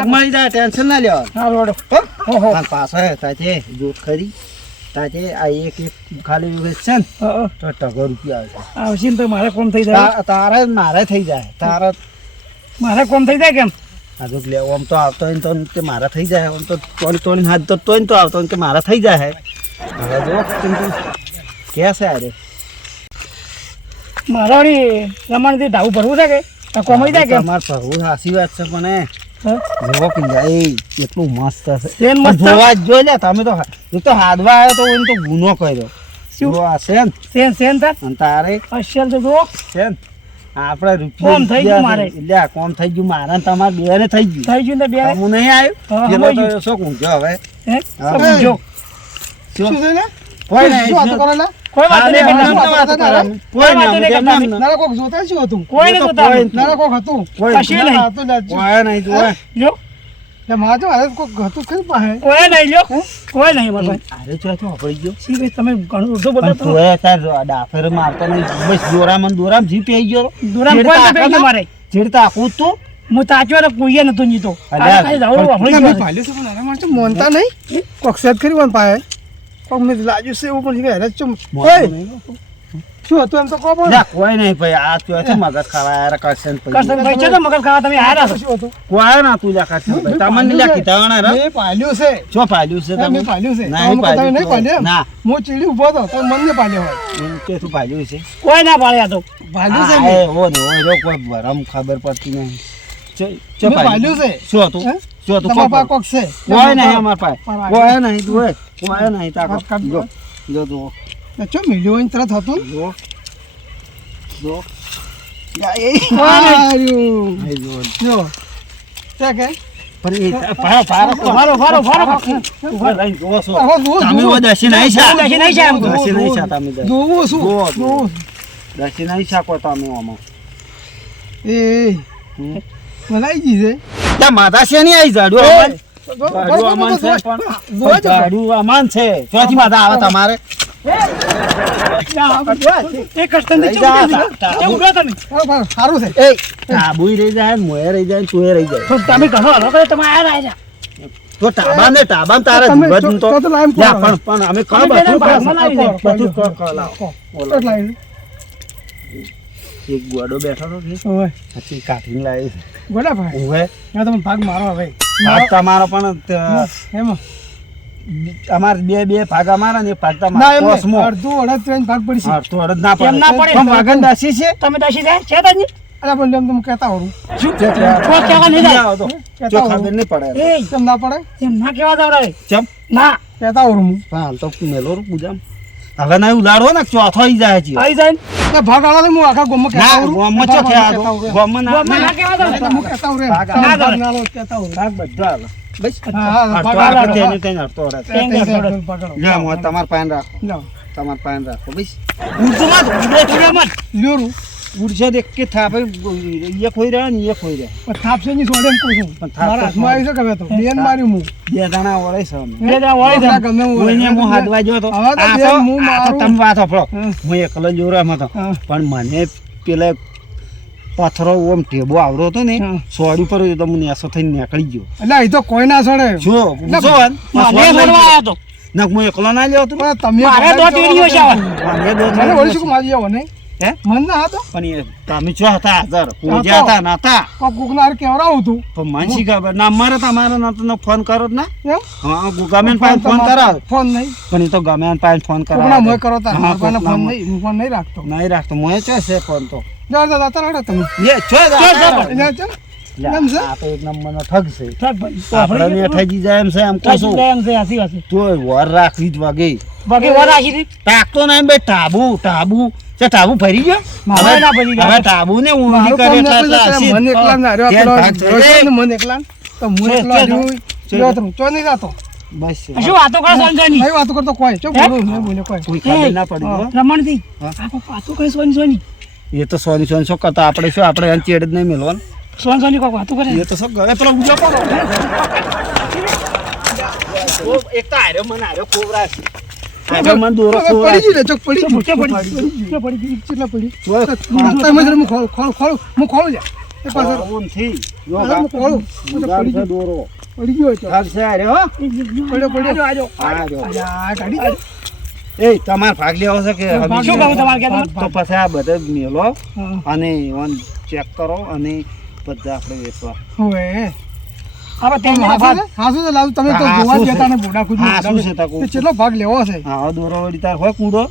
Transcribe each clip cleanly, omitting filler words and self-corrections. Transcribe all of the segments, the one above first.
ભાગ મળી જાય ટેન્શન ના લેવા હા રોડો અને પાછા તાજે જોત ખરી તાજે આ એક ખાલી વિવેશ છે ને તો ટગો રૂપિયા આવશે ને તો મારે કોમ થઈ જાય તારે મારે થઈ જાય તારે મારે કોમ થઈ જાય કેમ આજુ લે આમ તો આવતો હોય ને તો કે મારા થઈ જાય આમ તો તોડી હાથ તો તોય તો આવતો કે મારા થઈ જાય હવે જો કે છે અરે મારા વળી રમણથી ઢાવું ભરવું છે કે કોમાઈ જાય કે અમાર ભરવું સાચી વાત છે પણ જોવો કે જાય એટલું મસ્ત છે જોવા જ જોઈ લે તમે તો હાથવા આવ્યો તો એને તો ગુનો કર્યો શું આ સેન અને તારે અસલ તો જો સેન આપણે કોમ થઈ ગયું મારે એટલે કોમ થઈ ગયું મારા ને તમારે બે ને થઈ ગયું ને બે હું નહીં આવ્યો તો શું ઊંઘ્યો હવે શું છે ને કોઈ નહીં વાત કરેલા કોઈ વાત નહીં કોઈ નહીં ના કોક જોતા શું હતું કોઈ નહીં જોતા ના કોક હતું કોઈ નહીં જોવા જો લે માજો આ કોક હતું કઈ પાસે કોઈ નહીં લ્યો કોઈ નહીં મારા અરે જો તો પડી ગયો સી ભાઈ તમે ઘણું ઉડો બોલતા તો એ તાર ડાફર મારતો નહીં બસ દોરામ જી પી ગયો દોરામ કોઈ તો પી મારે ચીડતા આકું તું હું તાચો રે પૂઈએ નતો જીતો તમે પાલ્યો છે પણ અરે મારતો મોનતા નહીં કોક સેટ કરી વન પાએ કોક મે લાજુ છે ઉપર કે અરે ચમ ઓય શું હતું એમ તો કો બોલ કોઈ નહીં ભાઈ આ તો છે મગજ ખાવા યાર કરશન ભાઈ છે તો મગજ ખાવા તમે આયા છો શું હતું કોઈ ના તું લા કરશન ભાઈ તમને લા કીતાણા રે મે પાલ્યું છે શું પાલ્યું છે તમે પાલ્યું છે નહીં પાલ્યું ના હું ચીડી ઉભો તો મને પાલ્યો હોય કે તું પાલ્યું છે કોઈ ના પાળ્યા તો પાલ્યું છે એ ઓ ને ઓ કોઈ ભરમ ખબર પડતી નહીં ચો પાલ્યું છે શું હતું શું હતું તમારા કોક છે કોઈ નહીં અમાર પાસે કોઈ નહીં તું કોઈ નહીં તાકો જો જો ચો મિલ્યો ઇન તરત હતું જો યા એ આર્યું જો તે કે પર એ ફારો લઈ જો છો તમે ઓ દશી નહીં છે દશી નહીં છે તમે જોવો શું દશી નહીં શકો તમે આમાં એ મલાઈ જી છે ત્યાં માતા છે નહીં આવી જાડુ અમાન છે પણ જાડુ અમાન છે ચોથી માતા આવે તમારે સારું છે એ ટાબુ રહી જાય મોએ રહી જાય તું રહી જાય તમે કહો તમે આયા તો ટાબા તારે જીવન તો પણ અમે કા બધું એક ગોડો બેઠો તો કે ઓય પછી કાઠીને લાવી ગોડા ભાઈ ઓય ના તમે ભાગ મારો હવે ભાગ તમારો પણ એમ અમાર બે ભાગ અમારા ને ભાગ તમારો કોસમો અડધું ત્રણ ભાગ પડી છે અડધું અડધ ના પડે પણ વાગન દાસી છે તમે દાસી જાય છે તાજી અરે પણ તમે કહેતા હોરું શું કહેવા નહીં જાય તો ખબર નહીં પડે એ કેમ ના પડે એમ ના કહેવા દો રે કેમ ના કહેતા હોરું હું હાલ તો મેલો પૂજામ હવે ના ઉલાડો ને ચોથો આવી જાય છે આવી જાય ને ભાગ આલા હું આખા ગોમ માં કહેતા હોરું ગોમ માં ચો કહેવા દો ગોમ માં ના કહેવા દો હું કહેતા હોરું ભાગ આલા કહેતા હોરું ભાગ બધા આલા બસ હા ભાગ આલા તેને અડતો લે મો તમાર પાન રાખો લો તમાર પાન રાખો બસ ઉર્દુમાં ઉડે થોડે મત લ્યોરું ઉડશે દેખ કે થાપે એ ખોઈ રહ્યા ને એ ખોઈ રહ્યા થાપ છે ની સોડે કો છું પણ થાપ હાથમાં આવી છે કે તો બેન માર્યું હું બે દાણા વળે છે બે દાણા વળે છે ગમે કોઈને હું હાથવા જો તો આ તો હું મારું તમે વાત સાંભળો હું એકલો જોરામાં હતો પણ મને પેલા પથરો ઓમ ટેબો આવરો હતો ને સોડી પર તો મને એસો થઈને નીકળી ગયો એટલે એ તો કોઈ ના છોડે જો મને ફરવા આયા તો ના હું એકલો ના લેવો તો તમે મારે દોટ વિડિયો છે મને દોટ મને ઓળી શું મારી આવો ને હે મન ના હતો પણ એ તમે ચો હતા હાજર પૂજા હતા નતા કોકનાર કેવરાવું તું તો માનસી ખબર ના મારે તમારે નતો ફોન કરો જ ના હા ગમે પાસે ફોન કરાવ ફોન નહીં પણ એ તો ગમે પાસે ફોન કરાવ કોકના મોય કરો તા ફોન નહીં રાખતો મોય ચો છે ફોન તો જા તા રડો તમે એ ચો આ તો એક નંબરનો ઠગ છે ઠગ ભાઈ આપણે ઠગી જાય એમ છે એમ કોસો એમ છે આસી વાત તો વર રાખવી જ વાગે વર રાખી તાકતો નહીં બે ટાબુ ટાબુ ભરી ગયો હવે ટાબુ ને ઊંધી કરે એટલે મન એકલા ના રહ્યો મન એકલા તો હું એકલા રહ્યો ચો નહીં જાતો બસ શું વાતો કરો સોનસોની નહીં વાતો કરતો કોઈ ચો બોલું નહીં બોલે કોઈ ખબર ના પડી રમણથી આ વાતો કરે સોનસોની એ તો સોની શું કરતા આપણે શું આપણે ચેડ જ નહીં મેલવાનું સોનસોની કોઈ વાતો કરે એ તો શું ગળે પેલો ઉજો પડો એક તો આર્યો મને આર્યો કોબરા છે આર્યો મને દોરો કોબરા પડી ગઈ ચોક પડી કેટલા પડી હું ખોલું જા એ પાછળ ઓનથી જો પાછળ કોળું ગામ છે દોરો પડી ગયો છે ભાગ છે અરે હો પડ્યો આજો આ જો આ ગાડી એ તમાર ભાગ લેવો છે કે ભાગ શું કહું તમારે કે તો પછી આ બધે મેલો હા અને ઓન ચેક કરો અને બધા આપણે વેચવા હવે હવે તેની વાત હાસુ છે લાવ તમે તો હા, જોવા શું જતા છે? ને બોડા ખુદ હા, શું છે તાકુ? કેટલો ભાગ લેવો છે હા દોરો વળી તાર હોય કૂદો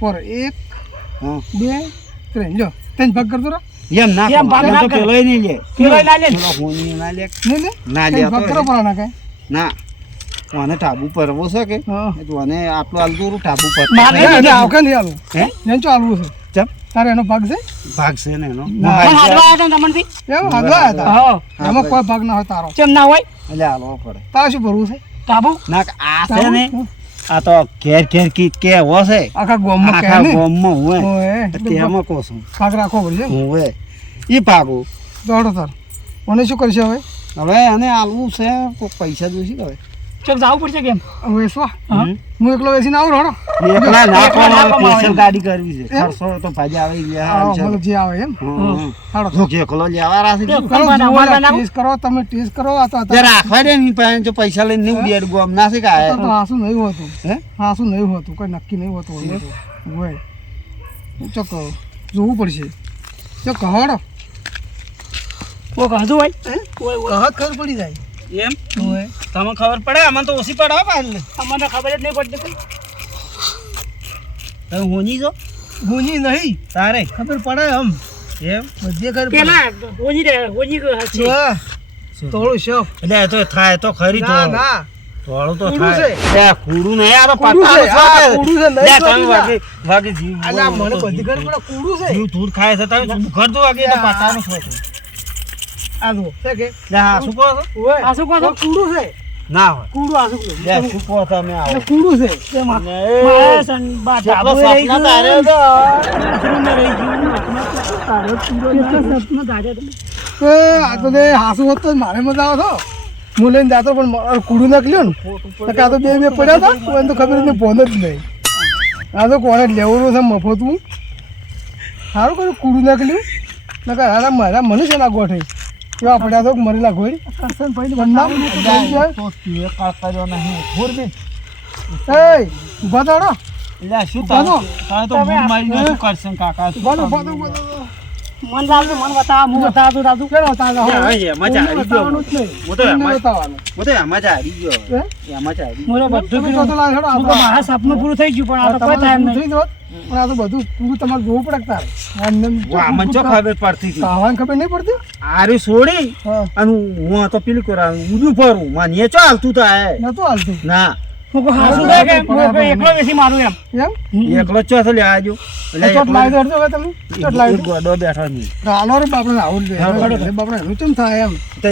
પર 1 હા 2 3 જો ત્રણ ભાગ કરતો રા એમ ના એમ ભાગ કરો. ના તો કરે. પેલોય નહીં લે પેલોય ના લે. પેલો હોની ના લે ને ના લે ત્રણ ભાગ કરો તો પર ના કઈ ના મને ટાબુ પરવો છે કે હા તો મને આટલું આલતું ટાબુ પર મારે એટલે આવકે નહીં આલું હે એમ ચાલવું છે ચમ તારે એનો ભાગ છે ભાગ છે ને એનો ના. પણ હાલવા આવ્યા હતા ને તમને એમ આગળ હતા હા એમાં કોઈ ભાગ ના હોય તારો કેમ ના હોય એટલે હાલવો પડે તારે શું ભરવું છે કાબુ ના આ છે ને આ તો ઘેર ઘેર કી કે હો છે આખા ગોમમાં કે આખા ને ગામમાં હોય ઓય તેમાં કહું છું ભાગ રાખવો પડશે હોય ઈ ભાગું દોડો તાર મને શું કરશે હવે હવે આને આલવું છે કોઈ પૈસા જોઈશે કે હવે ચલ જવું પડશે કેમ વેસવા હા હું એકલો વેચીને આવું રડો એકલા ના એકલા ના પણ કમાવાય. સ્પેશિયલ ગાડી કરવી છે એમ? ખર્ચો તો ભાજી આવે લે આવો મને જે આવે એમ હાડો જો કે ખલો લેવા રાસી જો. કરો પણ જુઓ, અમારે બનાવું? ટેસ્ટ કરો તમે ટેસ્ટ કરો આ તો તે રાખવા દે ની પાસે જો પૈસા લઈને નહીં બેડ ગોમ ના છે કે આ તો આ હાસું નહીં હોતું હે હાસું નહીં હોતું કોઈ નક્કી નહીં હોતું હોય ચોક જોવું પડશે ચોક કહાડો ઓ કહું હોય કહત ખબર પડી જાય એમ હોય તમને ખબર પડે અમને તો ઓછી પડે પાછળ અમને ખબર જ નહીં પડતી કઈ. તમે હોની જો ગુંજી નહીં તારે ખબર પડે એમ એમ બધે ખબર પડે પેલા ઓજી રે ઓજી છે વાહ, થોડું શોખ એટલે એ તો થાય તો ખરી તો ના ના થોડું તો કૂડું થાય એ કૂડું નહીં આ તો કૂડું છે, પત્તાનું આ કૂડું છે, નહીં લે, સોચી તમે જા. વાગે જીવ અલા મને બધી ખબર પડે કૂડું છે જીવ ધૂળ ખાય છે તમે ઘર તો વાગે એટલે પત્તાનું શું છે આ જો છે કે લે હા શું કહો છો ઓય આ શું કહો છો? કૂડું છે ના હોય કૂડું આ શું લે શું કહો તમે આવો એટલે કૂડું છે તે માં ને મારા સન બા જેટલો ધાબુ રહી સપના ગયું. તારે તો બાથરૂમમાં રહી ગયું. કેટલા સપના ધાર્યા તમે? એ આ તો જે હાસુ હોત તો મારે મજા આવે તો હું લઈને જાતો પણ મારું કૂડું નાખ્યું ને તો આ તો બે પડ્યા હતા તો એને તો ખબર જ નહીં ફોન જ નહીં આ તો કોને લેવાનું છે મફતું સારું કર્યું કૂડું નાખ્યું નકર હારા મારા મને છે ના ગોઠે કેવા પડ્યા તો મરેલા ઘોડી કરશન ભાઈ નામ તો તે કાકાજો નહીં ઘોર બે એ ઉભા તો હળો. લે શું બાનો. તારે તો ભૂલ મારીને શું કરશે કાકા શું ઉભા તો, કરશે? ઉભા તો, ઉભા તો. મન લાવજો મન બતાવો હું બતાવું દાદુ કેનો તાજા લે, હોય? હવે એમાં જ હારી ગયો બતાવવાનું જ નહીં. હું તો તમને એમાં જ- બતાવવાનું. હું તો એમાં જ હારી ગયો હે? એમાં જ હારી મોરે બધું તમે કીધું. તો લાય હેડો, આ હું તો તો મારા સપનું પૂરું થઈ ગયું પણ આ તો કોઈ તમારે ટાઈમ પૂરું નહીં. થઈ જોત, પણ આ તો બધું પૂરું તમારે જોવું પડે તારે. એમને એમ વાહ મને ચો ખબર પડતી હતી ખાવાની ખબર નહીં પડતી આરે છોડી હા અને હું તો પેલું કરા ઉડું ફરું માનીએ ચો હાલતું તા નતું હાલતું ના હું કહું હાસુ થાય કે હું કોઈ એકલો બેસી મારું એમ. એમ એકલો ચો તો લે આજો એટલે ચોટ લાવી દો હવે તમે ચોટ લાવી એક ગોડો બેઠો નહીં દો હાલો રે બાપડે આવું જ બે બાપડે એનું ચમ થાય એમ તો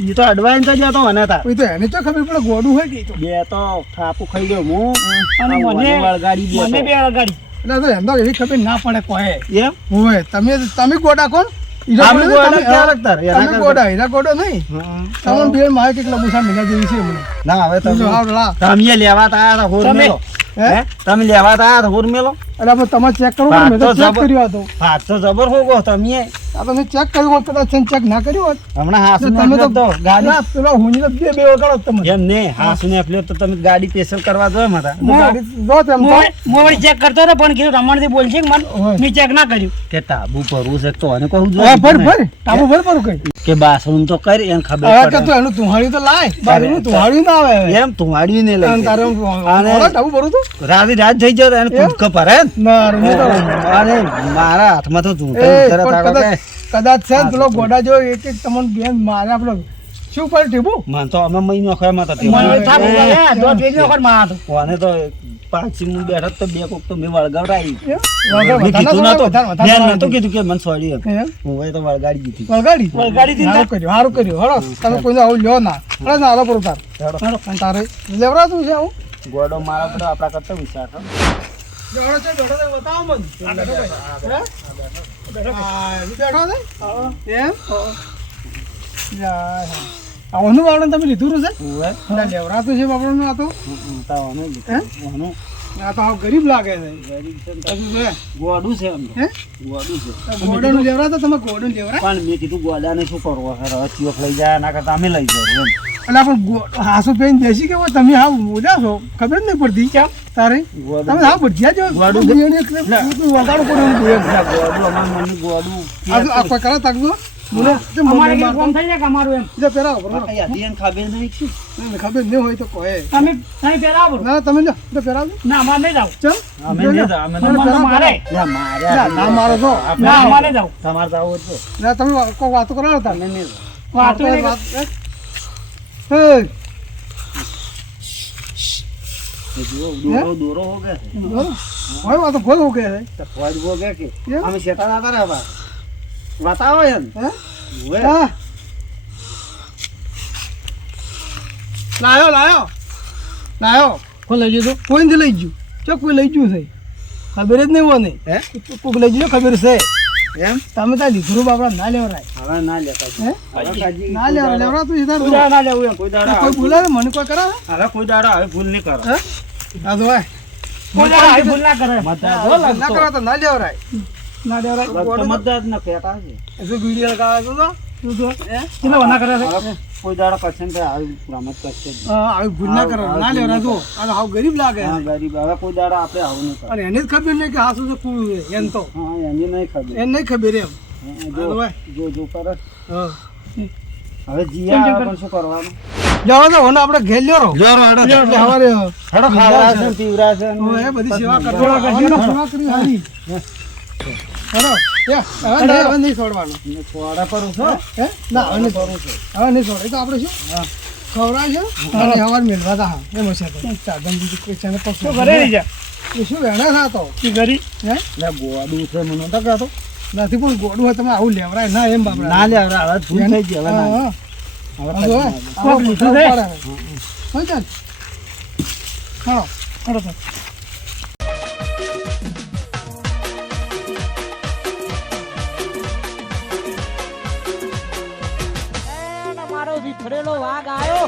ઈ તો અડવાઈન તો જતો મને તા કોઈ તો એને તો ખબર પડે ગોડું હોય કે ઈ તો બે તો થાપુ ખાઈ ગયો હું અને આ મને વળગાડી ગયો મને તો. બે ગાડી એટલે તો એમ તો એવી ખબર ના પડે કોઈ એમ હોય તમે ગોડા કોણ ઈરા આપણે ગોડા ગોડા નહીં, ક્યાં લગતા રે? એના તમે કરતા- ગોડા હીરા ગોડો નહીં હા. તમને બે મારે કેટલા બુસા મિલા જેવી છે મને ના હવે જો તમે હાવ લા તમે લેવા તા આયા તા હોર તમે- મેલો હે? હે તમે લેવા તા આયા તા હોર મેલો એટલે આપણે તમારે ચેક કરવું પડે, મેં તો વાત તો ચેક જબર. કર્યું હતું હાથ તો જબર હોગો તમે આ તો મેં ચેક કર્યું હોત, કદાચ ચેક ના કર્યું હોત હમણાં હાસુ તો ને તમે તો તો ગાડી ના, પેલો હુંજી તો બે વગાડો તમે એમ ને હાસુ ને પ્લેટ તો તમે ગાડી સ્પેશિયલ કરવા જો માતા ગાડી જો તેમ તો હું વળી ચેક કરતો હતો પણ કીધું રમણથી બોલશે કે મને હોય. મેં ચેક ના કર્યું. કે તાબુ ભરવું છે તો અને કહું હા, ભર જો ભર ટાબુ ભર ભરું કઈ કે બાસણ તો કરી એને ખબર હવે કે પડે તું એનું તુહાડ્યું તો લાય બારીનું તુહાડ્યું ના આવે હવે. એમ તુવાડ્યું ને અને તારે લઈ આને ટાબુ ભરું તું રાતે રાત થઈ જાય એને કૂદકો ભરે ને. ના રે, મેં તો અરે મારા હાથમાં તો એ ઝૂંટણ તરત પણ આગળ કદાચ કદાચ છે ને પેલો ગોડા જો એક એક તમને બેન મારે આપણો શું પર ટીબુ મને તો અમે મહિનો ખરા માં મને થાપ ઉભા રહ્યા, દોઢ બે વખત માં હતો. કોને તો પાંચી હું બેઠો તો બે કોક તો મેં વળગાવડાવી વગર મેં કીધું વધારે નતો વધારે બેન નતું કીધું કે મને સોડી એમ? હું હવે તો વળગાડી દીધી વગાડી વગાડી દીધી. સારું કર્યું હળો તમે કોઈને આવું લ્યો ના હળો ના હાલો પડું તાર હેડો. અને તારે લેવડાતું છે આવું ગોડો મારા બધો આપણા કરતા વિચાર કરો. બેઠો છે બેઠો છે બતાવો મને હે? હા, એ બેઠો છે એમ યા, હા. આવવાનું બાપડે તમે લીધું છે ઉવે. લેવડાતું છે બાપડનું આ તો તાવાનું હે? લીધું. ઓનું. આ તો હાવ ગરીબ લાગે છે ગરીબ છે ને હજુ છે ગોડું છે એમ તો. હે ગોડું છે ગોડાનું લેવરા તો તમે ગોડું લેવરા પણ મેં કીધું ગોડાને શું કરવો રચીઓક લઈ જાય એના કરતા અમે લઈ જાય એમ એટલે આપણે હાસુ પેન દેશી કે તમે હાવ મોજા છો ખબર જ નહીં પડતી કેમ તારે ગોડું તમે હાવ ભજીયા જો ગોડું વગાડું પડે ગોડું અમારા મનનું ગોડું આ કોઈ કરા તાકજો બોલો અમારે કેવું કામ થઈ જાય કે અમારું એમ જો પેલા બરોબર યાદી ખબર નહીં શું ખબર નહીં હોય તો કહે તમે પેલા આવો ના તમે લો તો પેલા ના અમારે નહીં જાવ ચમ અમે નહીં જાવ, અમે નહીં અમારે મારે લે માર્યા ના મારો તો ના અમારે જાવ તમારે તો આવું જ છે. ના તમે કોઈ વાતો કરો હતા અમે નહીં જાવ. વાતો નહીં વાત કર. હે એ જુઓ, દોરો દોરો હો ગયા છે. હોય વાતો ભોલ હો ગયા છે તો ફોજ હો ગયા કે એમ? અમે શેતા જતા રહ્યા બા. બતાવો એમ હે ઓવે. હા લાયો કોણ લઈ ગયું કોઈ નથી લઈ ગયું ચો કોઈ લઈ ગયું છે ખબર જ નહીં મને હે કોક લઈ ગયું ખબર છે એમ તમે ત્યાં લીધું બાપડા ના લેવરાય હવે ના લેતા હે હવે કાજી ના લેવરા લેવરા તું સીધા પૂજા ના લેવું એમ કોઈ દાડો કોઈ આવે બોલાવે મને કોઈ કરાવે હવે કોઈ દાડો હવે ભૂલ નહીં કરો હે આ તો ભાઈ પૂજા આવી ભૂલ ના કરે મતદાર ના કરાવે તો ના લેવરાય ના લેવરાય મતદાર ને કહેતા છે એસો વિડીયો લગાવે તો કેટલા ના કરે છે હવે કોઈ દાડો કરશે ને તો આવી રમત કરશે જ. આવી ભૂલ ના કરે ના લેવરા તો આ તો હાવ ગરીબ લાગે હા ગરીબ હવે કોઈ દાડો આપણે આવું નહીં કરે અને એને જ ખબર નહીં કે હાસુ તો કુવું છે એમ તો હા એની નહીં ખબર એને નહીં ખબર એમ હા, હા, તો ભાઈ. જો કરે હા હવે જીયા આવે પણ શું કરવાનું જાઓ તો હોને આપણે ઘેર લ્યો રહો જોરો એટલે હવારે હેડો ખાવડાશે ને પીવડાશે ને. એ બધી સેવા કરજો સેવા કરી હારી હેડો હવે નહીં છોડવાનું ને છોડા પર છો હે ના હવે નહીં છોડવું છે હવે નહીં છોડે તો આપણે શું ખવડાવશે અને હવાર મેળવા તા એમ હશે તો ચાદમ બીજું કોઈ છે ને તો પક્ષ ઘરે રહી જા એ શું વેણા થાતો ઈ ઘરી હે લે ગોડું છે મને તો કહેતો નથી પણ ગોડું હોય તમે આવું લેવરાય ના એમ બાપડા ના લે હવે ભૂલ થઈ ગઈ હવે ના લે. હવે હા કશું ના લે. લીધું છે. હોય ચાલ હા હેડો તો. મારો વિખરેલો વાઘ આવ્યો